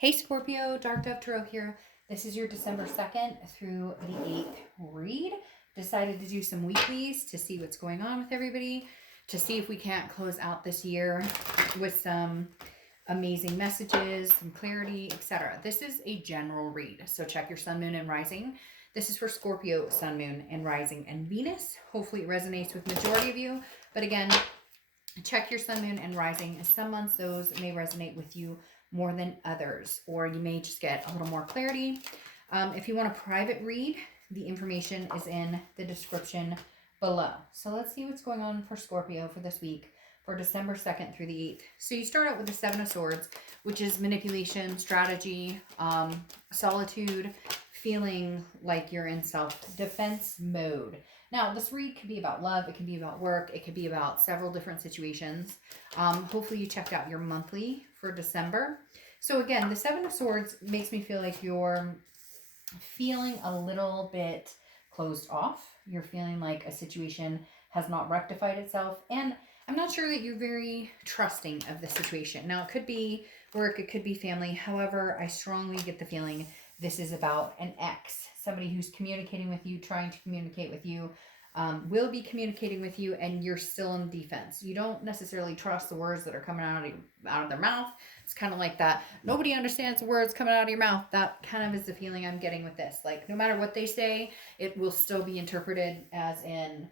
Hey Scorpio, Dark Dove Tarot here. This is your December 2nd through the 8th read. Decided to do some weeklies to see what's going on with everybody, to see if we can't close out this year with some amazing messages, some clarity, etc. This is a general read, so check your sun, moon, and rising. This is for Scorpio, sun, moon, and rising, and Venus. Hopefully it resonates with majority of you, but again, check your sun, moon, and rising. Some months those may resonate with you more than others, or you may just get a little more clarity. If you want a private read, the information is in the description below. So let's see what's going on for Scorpio for this week, for December 2nd through the 8th. So you start out with the Seven of Swords, which is manipulation, strategy, solitude, feeling like you're in self-defense mode. Now, this read could be about love, it can be about work, it could be about several different situations. Hopefully you checked out your monthly for December. So again, the Seven of Swords makes me feel like you're feeling a little bit closed off. You're feeling like a situation has not rectified itself. And I'm not sure that you're very trusting of the situation. Now, it could be work, it could be family. However, I strongly get the feeling this is about an ex, somebody who's communicating with you, trying to communicate with you, will be communicating with you, and you're still in defense. You don't necessarily trust the words that are coming out of their mouth. It's kind of like that. Nobody understands the words coming out of your mouth. That kind of is the feeling I'm getting with this. Like, no matter what they say, it will still be interpreted as in,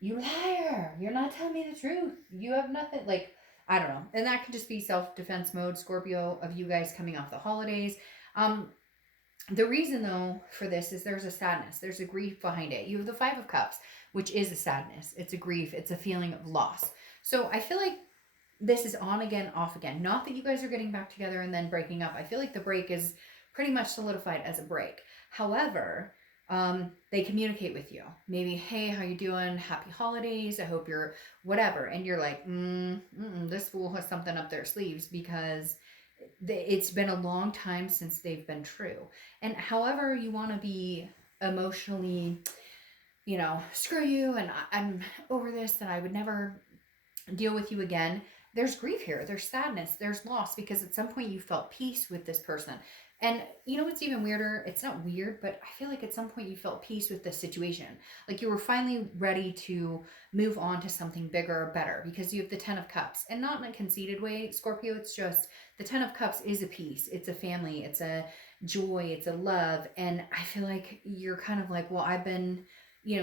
you liar, you're not telling me the truth. You have nothing. Like, I don't know. And that could just be self-defense mode, Scorpio, of you guys coming off the holidays. The reason, though, for this is there's a sadness. There's a grief behind it. You have the Five of Cups, which is a sadness. It's a grief. It's a feeling of loss. So I feel like this is on again, off again. Not that you guys are getting back together and then breaking up. I feel like the break is pretty much solidified as a break. However, they communicate with you. Maybe, hey, how you doing? Happy holidays. I hope you're whatever. And you're like, this fool has something up their sleeves because it's been a long time since they've been true. And however you want to be emotionally, screw you and I'm over this and I would never deal with you again. There's grief here. There's sadness. There's loss because at some point you felt peace with this person. And you know what's even weirder? It's not weird, but I feel like at some point you felt peace with this situation. Like you were finally ready to move on to something bigger or better because you have the Ten of Cups. And not in a conceited way, Scorpio, it's just the Ten of Cups is a peace. It's a family. It's a joy. It's a love. And I feel like you're kind of like, well, I've been,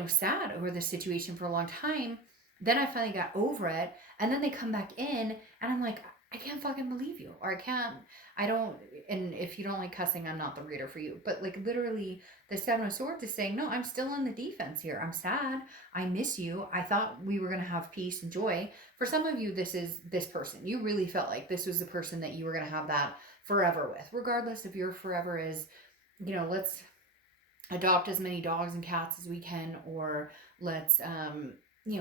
sad over this situation for a long time. Then I finally got over it. And then they come back in and I'm like, I can't fucking believe you. Or I don't, and if you don't like cussing, I'm not the reader for you. But like literally the Seven of Swords is saying, no, I'm still on the defense here. I'm sad. I miss you. I thought we were going to have peace and joy. For some of you, this is this person. You really felt like this was the person that you were going to have that forever with. Regardless if your forever is, let's adopt as many dogs and cats as we can, or let's,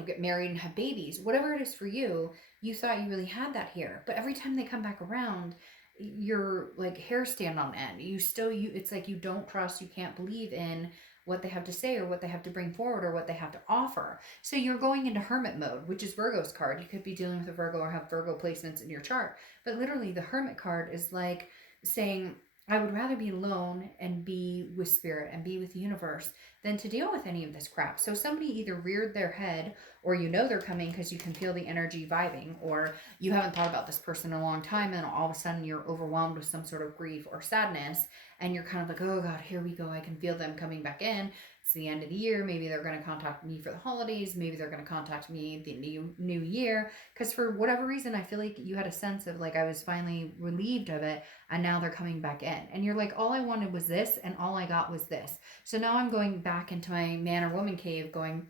get married and have babies. Whatever it is for you, you thought you really had that here. But every time they come back around, your like hair stand on end. It's like you don't trust, you can't believe in what they have to say or what they have to bring forward or what they have to offer. So you're going into hermit mode, which is Virgo's card. You could be dealing with a Virgo or have Virgo placements in your chart. But literally the hermit card is like saying, I would rather be alone and be with spirit and be with the universe than to deal with any of this crap. So somebody either reared their head, or they're coming because you can feel the energy vibing, or you haven't thought about this person in a long time and all of a sudden you're overwhelmed with some sort of grief or sadness and you're kind of like, oh God, here we go. I can feel them coming back in. It's the end of the year. Maybe they're going to contact me for the holidays. Maybe they're going to contact me the new year. Because for whatever reason, I feel like you had a sense of like I was finally relieved of it, and now they're coming back in. And you're like, all I wanted was this, and all I got was this. So now I'm going back into my man or woman cave going,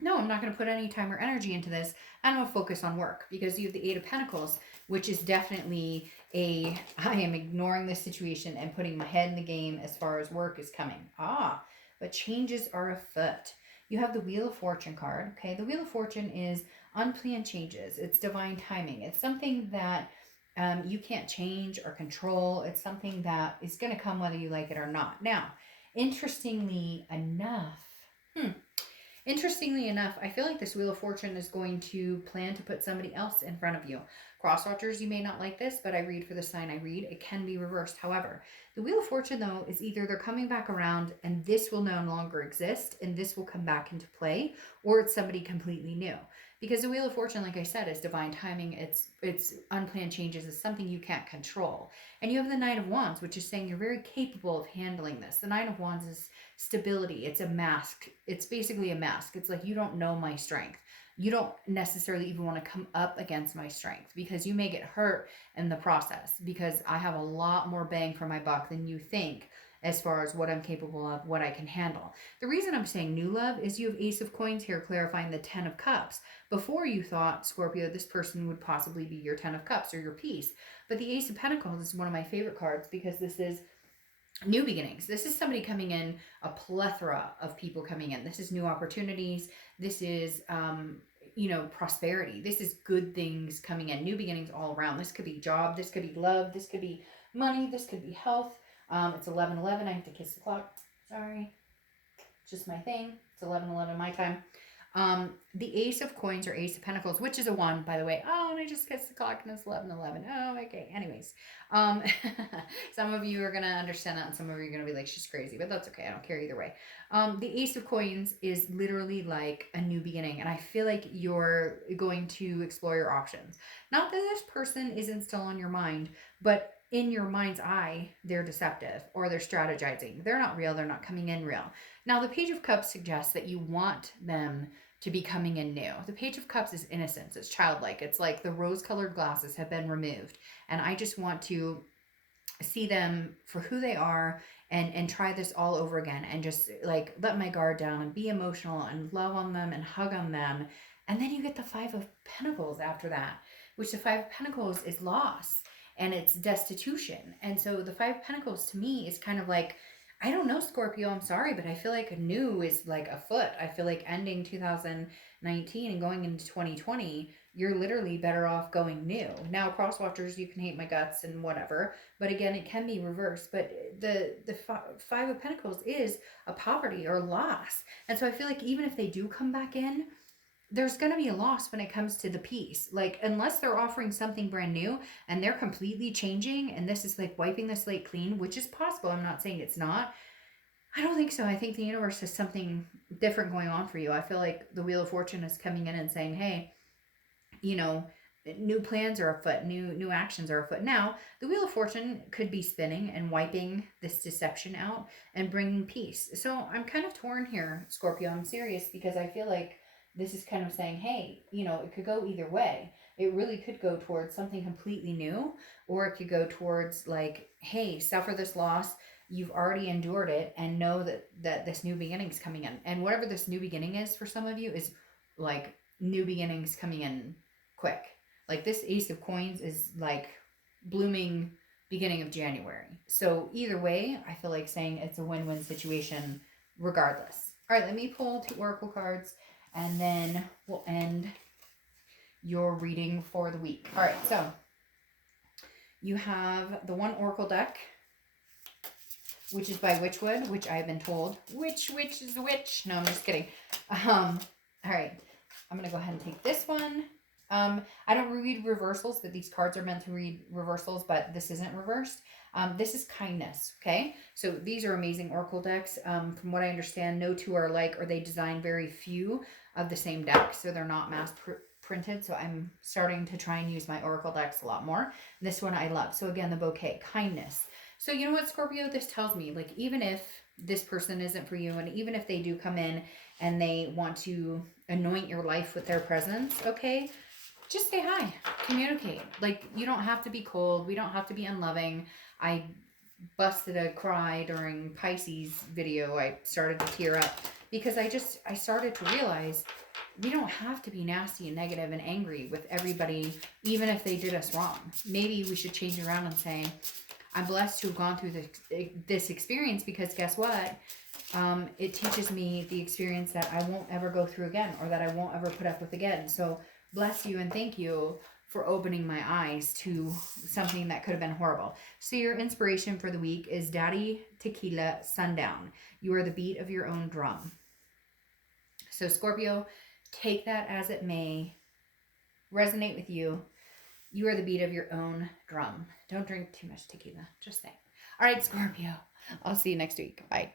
no, I'm not going to put any time or energy into this. I'm going to focus on work, because you have the Eight of Pentacles, which is definitely I am ignoring this situation and putting my head in the game as far as work is coming. But changes are afoot. You have the Wheel of Fortune card. Okay, the Wheel of Fortune is unplanned changes. It's divine timing. It's something that you can't change or control. It's something that is going to come whether you like it or not. Now, interestingly enough, I feel like this Wheel of Fortune is going to plan to put somebody else in front of you. Cross watchers, you may not like this, but I read for the sign I read. It can be reversed. However, the Wheel of Fortune, though, is either they're coming back around and this will no longer exist and this will come back into play, or it's somebody completely new. Because the Wheel of Fortune, like I said, is divine timing. It's unplanned changes. It's something you can't control. And you have the Knight of Wands, which is saying you're very capable of handling this. The Knight of Wands is stability. It's a mask. It's basically a mask. It's like, you don't know my strength. You don't necessarily even want to come up against my strength because you may get hurt in the process, because I have a lot more bang for my buck than you think as far as what I'm capable of, what I can handle. The reason I'm saying new love is you have Ace of Coins here clarifying the 10 of Cups. Before you thought, Scorpio, this person would possibly be your 10 of Cups or your peace. But the Ace of Pentacles is one of my favorite cards because this is new beginnings. This is somebody coming in, a plethora of people coming in. This is new opportunities. This is, prosperity. This is good things coming in, new beginnings all around. This could be job. This could be love. This could be money. This could be health. It's 11:11. I have to kiss the clock. Sorry. It's just my thing. It's 11:11 my time. The Ace of Coins or Ace of Pentacles, which is a 1, by the way. Oh, and I just kissed the clock and it's 11:11. Oh, okay. Anyways, some of you are going to understand that and some of you are going to be like, she's crazy, but that's okay. I don't care either way. The Ace of Coins is literally like a new beginning. And I feel like you're going to explore your options. Not that this person isn't still on your mind, but in your mind's eye, they're deceptive or they're strategizing. They're not real. They're not coming in real. Now, the Page of Cups suggests that you want them to be coming in new. The Page of Cups is innocence. It's childlike. It's like the rose-colored glasses have been removed. And I just want to see them for who they are and try this all over again and just like let my guard down and be emotional and love on them and hug on them. And then you get the Five of Pentacles after that, which the Five of Pentacles is loss and it's destitution. And so the Five of Pentacles to me is kind of like, I don't know, Scorpio, I'm sorry, but I feel like new is like afoot. I feel like ending 2019 and going into 2020, you're literally better off going new. Now, cross watchers, you can hate my guts and whatever, but again, it can be reversed. But the Five of Pentacles is a poverty or loss. And so I feel like even if they do come back in, there's going to be a loss when it comes to the peace. Like, unless they're offering something brand new and they're completely changing and this is like wiping the slate clean, which is possible. I'm not saying it's not. I don't think so. I think the universe has something different going on for you. I feel like the Wheel of Fortune is coming in and saying, hey, new plans are afoot, new actions are afoot. Now, the Wheel of Fortune could be spinning and wiping this deception out and bringing peace. So I'm kind of torn here, Scorpio. I'm serious because I feel like this is kind of saying, hey, it could go either way. It really could go towards something completely new, or it could go towards like, hey, suffer this loss. You've already endured it and know that this new beginning is coming in. And whatever this new beginning is for some of you is like new beginnings coming in quick. Like this Ace of Coins is like blooming beginning of January. So either way, I feel like saying it's a win-win situation regardless. All right, let me pull 2 oracle cards and then we'll end your reading for the week. All right, so you have the one oracle deck, which is by Witchwood, which I've been told. Which is the witch? No, I'm just kidding. All right, I'm going to go ahead and take this one. I don't read reversals, but these cards are meant to read reversals, but this isn't reversed. This is kindness, okay? So these are amazing oracle decks. From what I understand, no two are alike, or they design very few of the same deck, so they're not mass printed. So I'm starting to try and use my oracle decks a lot more. This one I love. So again, the bouquet, kindness. So you know what, Scorpio, this tells me, like, even if this person isn't for you, and even if they do come in and they want to anoint your life with their presence, okay, just say hi, communicate. Like, you don't have to be cold. We don't have to be unloving. I busted a cry during Pisces video. I started to tear up because I started to realize we don't have to be nasty and negative and angry with everybody, even if they did us wrong. Maybe we should change around and say, I'm blessed to have gone through this experience because guess what? It teaches me the experience that I won't ever go through again, or that I won't ever put up with again. So bless you and thank you for opening my eyes to something that could have been horrible. So your inspiration for the week is Daddy Tequila Sundown. You are the beat of your own drum. So Scorpio, take that as it may resonate with you. You are the beat of your own drum. Don't drink too much tequila. Just saying. All right, Scorpio. I'll see you next week. Bye.